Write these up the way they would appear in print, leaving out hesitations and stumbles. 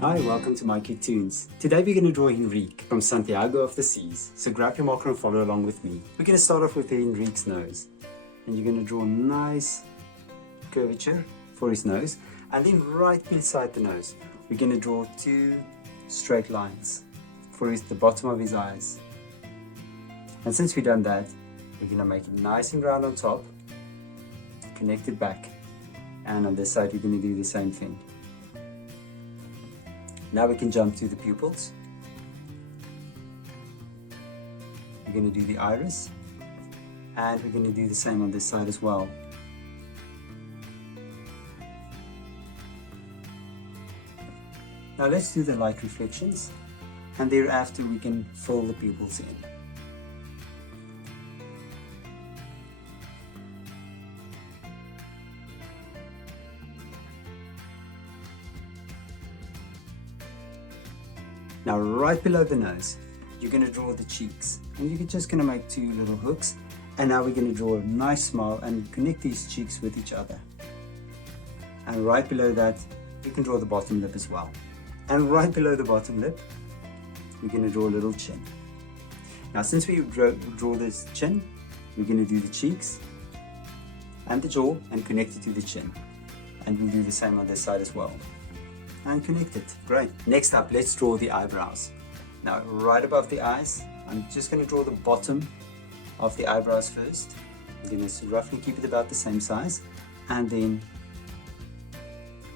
Hi, welcome to mycutetoons. Today we're going to draw Enrique from Santiago of the seas. So grab your marker and follow along with me. We're going to start off with Enrique's nose. And you're going to draw a nice curvature for his nose. And then right beside the nose, we're going to draw two straight lines for the bottom of his eyes. And since we've done that, we're going to make it nice and round on top, connect it back. And on this side, we're going to do the same thing. Now we can jump to the pupils. We're going to do the iris, and we're going to do the same on this side as well. Now let's do the light reflections, and thereafter we can fill the pupils in. Now right below the nose, you're going to draw the cheeks, and you're just going to make two little hooks, and now we're going to draw a nice smile and connect these cheeks with each other. And right below that, you can draw the bottom lip as well. And right below the bottom lip, we're going to draw a little chin. Now since we draw this chin, we're going to do the cheeks and the jaw and connect it to the chin. And we'll do the same on this side as well. And connect it. Great. Next up, let's draw the eyebrows. Now, right above the eyes, I'm just going to draw the bottom of the eyebrows first. I'm going to roughly keep it about the same size, and then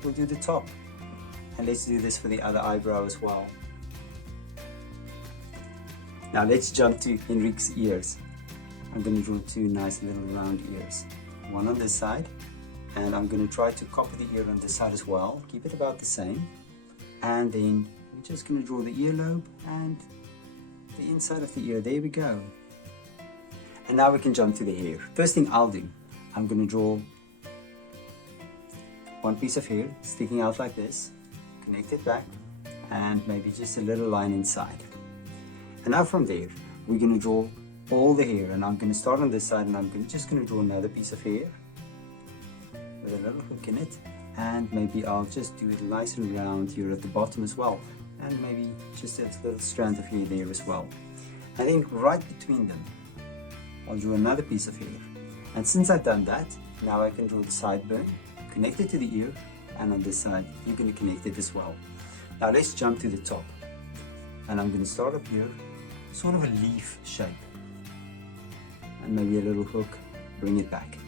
we'll do the top. And let's do this for the other eyebrow as well. Now, let's jump to Enrique's ears. I'm going to draw two nice little round ears. One on this side. And I'm going to try to copy the ear on this side as well. Keep it about the same. And then I'm just going to draw the earlobe and the inside of the ear. There we go. And now we can jump to the hair. First thing I'll do, I'm going to draw one piece of hair sticking out like this. Connect it back and maybe just a little line inside. And now from there, we're going to draw all the hair. And I'm going to start on this side, and I'm just going to draw another piece of hair with a little hook in it, and maybe I'll just do it nice and round here at the bottom as well, and maybe just a little strand of hair there as well. And then right between them, I'll draw another piece of hair. And since I've done that, now I can draw the sideburn, connect it to the ear, and on this side, you're going to connect it as well. Now let's jump to the top. And I'm going to start up here, sort of a leaf shape. And maybe a little hook, bring it back.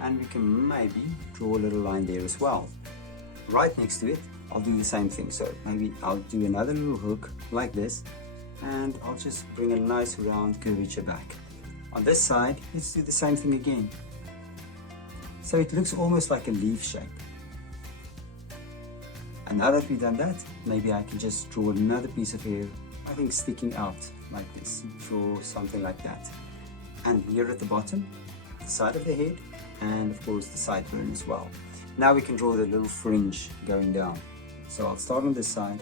And we can maybe draw a little line there as well. Right next to it, I'll do the same thing. So maybe I'll do another little hook like this, and I'll just bring a nice round curvature back. On this side, let's do the same thing again. So it looks almost like a leaf shape. And now that we've done that, maybe I can just draw another piece of hair, I think sticking out like this. Draw something like that. And here at the bottom, the side of the head, and of course the sideburn as well. Now we can draw the little fringe going down. So I'll start on this side,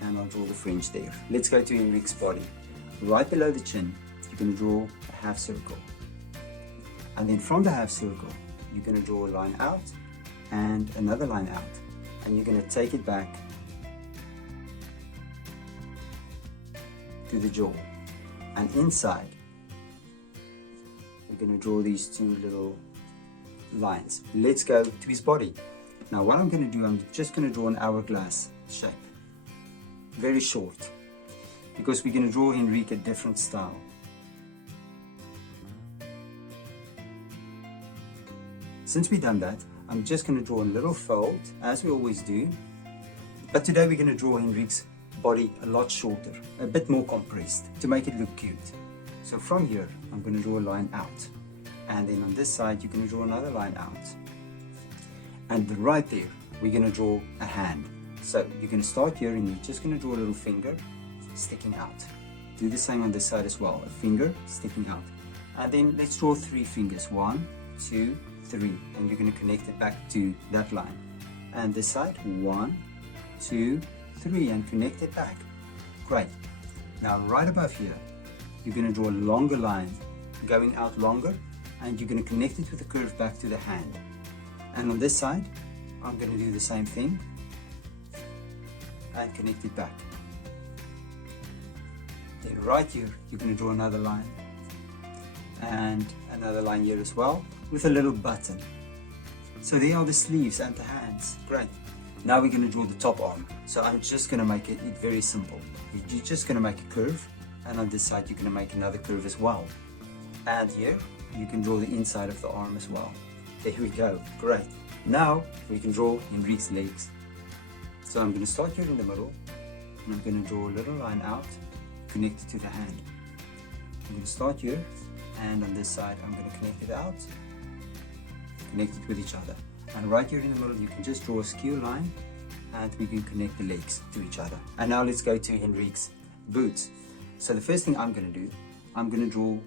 and I'll draw the fringe there. Let's go to Enrique's body. Right below the chin, you're going to draw a half circle. And then from the half circle, you're going to draw a line out and another line out. And you're going to take it back to the jaw. And inside, we're going to draw these two little lines. Let's go to his body. Now what I'm going to do, I'm just going to draw an hourglass shape. Very short. Because we're going to draw Enrique a different style. Since we've done that, I'm just going to draw a little fold, as we always do. But today we're going to draw Enrique's body a lot shorter, a bit more compressed, to make it look cute. So from here, I'm going to draw a line out. And then on this side, you're going to draw another line out. And right there, we're going to draw a hand. So you're going to start here, and you're just going to draw a little finger sticking out. Do the same on this side as well, a finger sticking out. And then let's draw three fingers, 1, 2, 3. And you're going to connect it back to that line. And this side, 1, 2, 3, and connect it back. Great. Now right above here, you're going to draw a longer line going out longer, and you're going to connect it with a curve back to the hand. And on this side, I'm going to do the same thing. and connect it back. Then right here, you're going to draw another line and another line here as well with a little button. So there are the sleeves and the hands. Great. Now we're going to draw the top arm. So I'm just going to make it very simple. You're just going to make a curve, and on this side you're going to make another curve as well. And here you can draw the inside of the arm as well. There we go. Great. Now we can draw Enrique's legs. So I'm going to start here in the middle, and I'm going to draw a little line out connected to the hand. I'm going to start here, and on this side I'm going to connect it out, connect it with each other. And right here in the middle you can just draw a skew line, and we can connect the legs to each other. And now let's go to Enrique's boots. So the first thing I'm going to do, I'm going to draw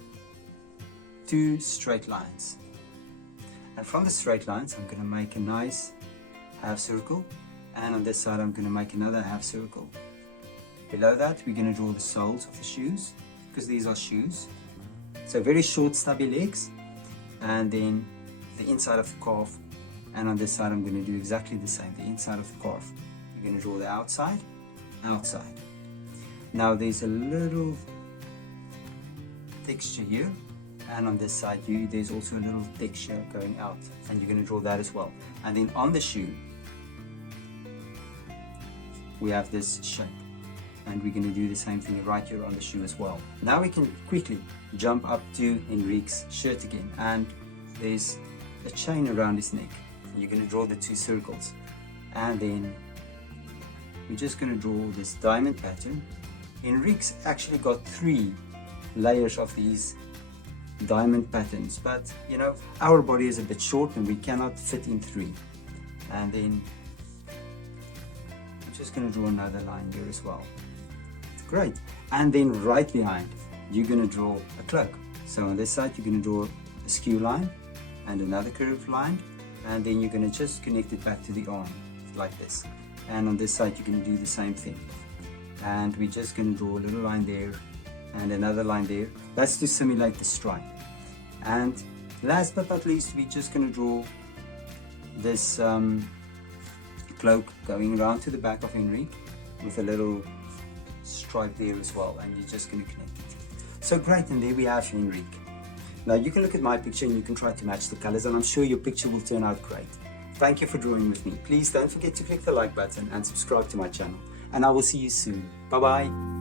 2 straight lines. And from the straight lines I'm going to make a nice half circle, and on this side I'm going to make another half circle. Below that we're going to draw the soles of the shoes, because these are shoes. So very short stubby legs, and then the inside of the calf, and on this side I'm going to do exactly the same, the inside of the calf. You're going to draw the outside, outside. Now there's a little texture here, and on this side there's also a little texture going out, and you're going to draw that as well. And then on the shoe we have this shape, and we're going to do the same thing right here on the shoe as well. Now we can quickly jump up to Enrique's shirt again, and there's a chain around his neck. You're going to draw the 2 circles, and then we're just going to draw this diamond pattern. Enrique's actually got 3 layers of these diamond patterns, but you know, our body is a bit short and we cannot fit in 3. And then I'm just going to draw another line here as well. Great. And then right behind you're going to draw a cloak. So on this side you're going to draw a skew line and another curved line, and then you're going to just connect it back to the arm like this. And on this side you're going to do the same thing, and we're just going to draw a little line there and another line there. That's to simulate the stripe. And last but not least, we're just going to draw this cloak going around to the back of Enrique with a little stripe there as well, and you're just going to connect it. So great, and there we have Enrique. Now you can look at my picture and you can try to match the colors, and I'm sure your picture will turn out great. Thank you for drawing with me. Please don't forget to click the like button and subscribe to my channel, and I will see you soon. Bye bye.